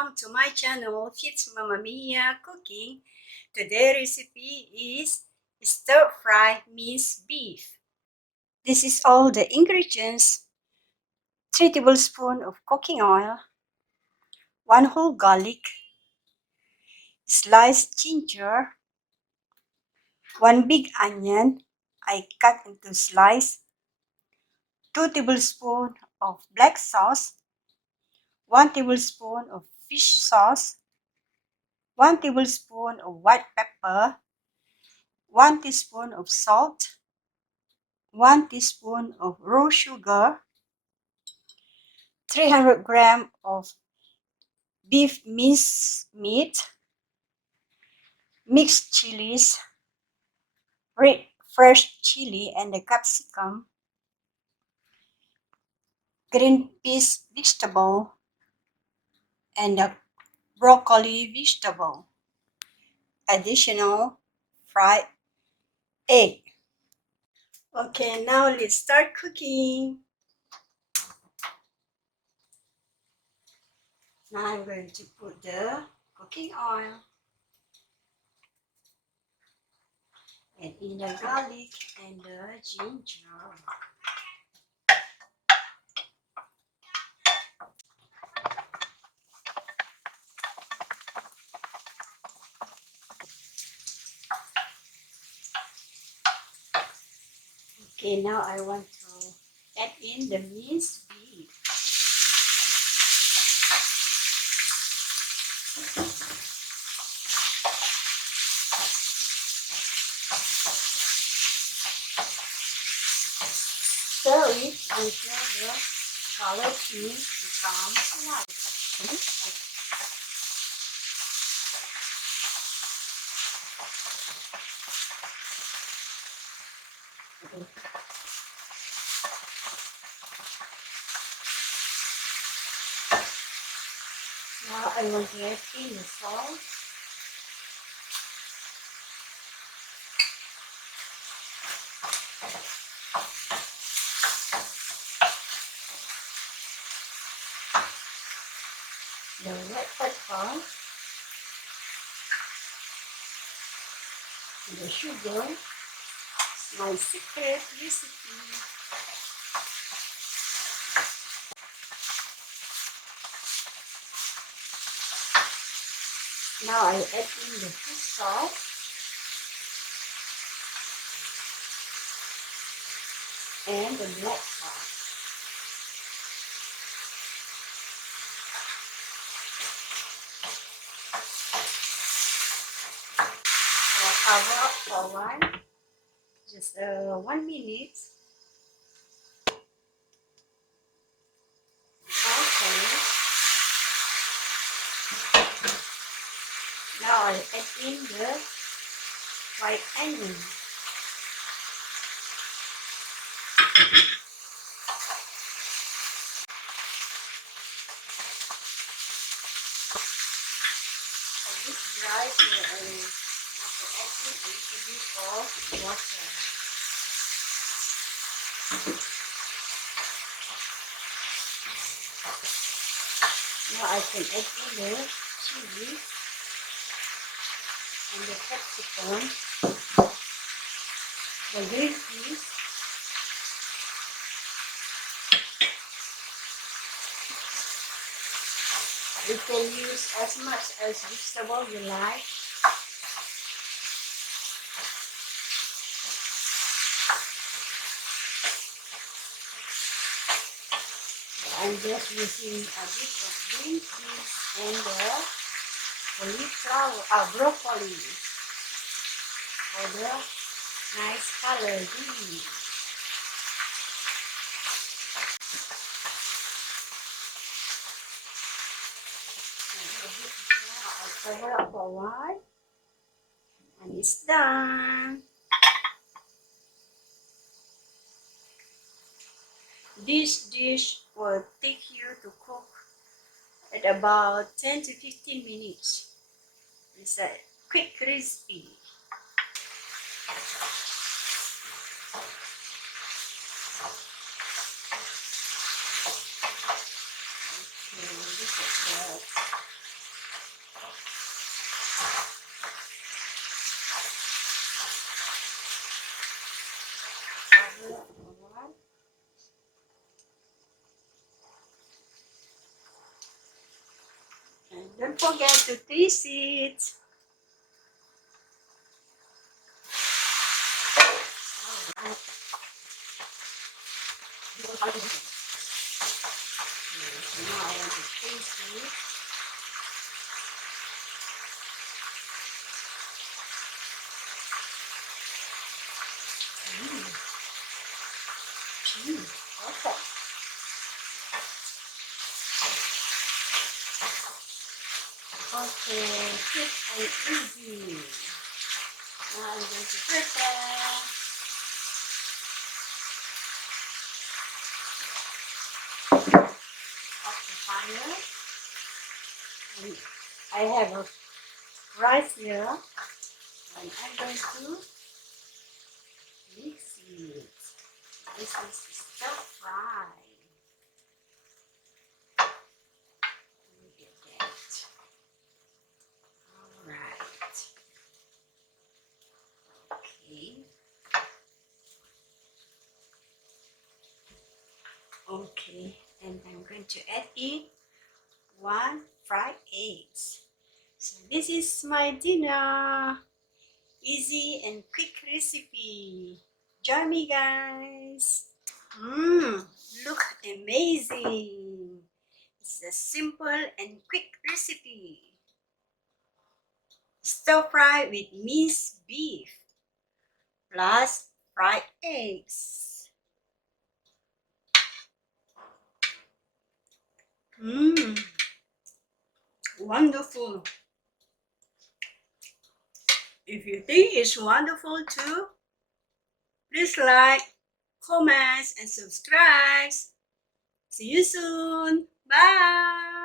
welcome to my channel, It's Mamma Mia Cooking. Today's recipe is stir-fry minced beef. This is all the ingredients: 3 tablespoons of cooking oil, 1 whole garlic, sliced ginger, 1 big onion I cut into slices, 2 tablespoons of black sauce, 1 tablespoon of fish sauce, 1 tablespoon of white pepper, 1 teaspoon of salt, 1 teaspoon of raw sugar, 300 grams of beef minced meat, mixed chilies, red fresh chili and the capsicum, green peas vegetable, and the broccoli vegetable. Additional fried egg. Okay, now let's start cooking. Now I'm going to put the cooking oil and in the garlic and the ginger. Okay, now I want to add in the minced beef. Stir it until the color pink becomes white. Now I want to add in the salt. The red pepper, the sugar, my secret recipe. Now I add in the fish sauce and the black sauce. I'll cover up for just 1 minute. Okay. Now I add in the white onion. For this rice, I want to add in a little bit of water. Now I can add in the chili and the capsicum, the green peas, you can use as much as vegetable you like. I'm just using a bit of green peas and the broccoli for the nice color green. I'll cover up for a while and it's done. This dish will take you to cook at about 10 to 15 minutes. It's a quick recipe. Okay, look at that. forget to taste it. Alright. So now I want to taste it. Perfect. Okay, quick and easy. Now I'm going to prepare. Off the fire. And I have a rice here. And I'm going to mix it. This is stir fry. Look at that. Alright. Okay. Okay. And I'm going to add in 1 fried eggs. So this is my dinner. Easy and quick recipe. Join me, guys. Look amazing. It's a simple and quick recipe. Stir fry with minced beef plus fried eggs. Wonderful. If you think it's wonderful too, please like, comment, and subscribe. See you soon. Bye.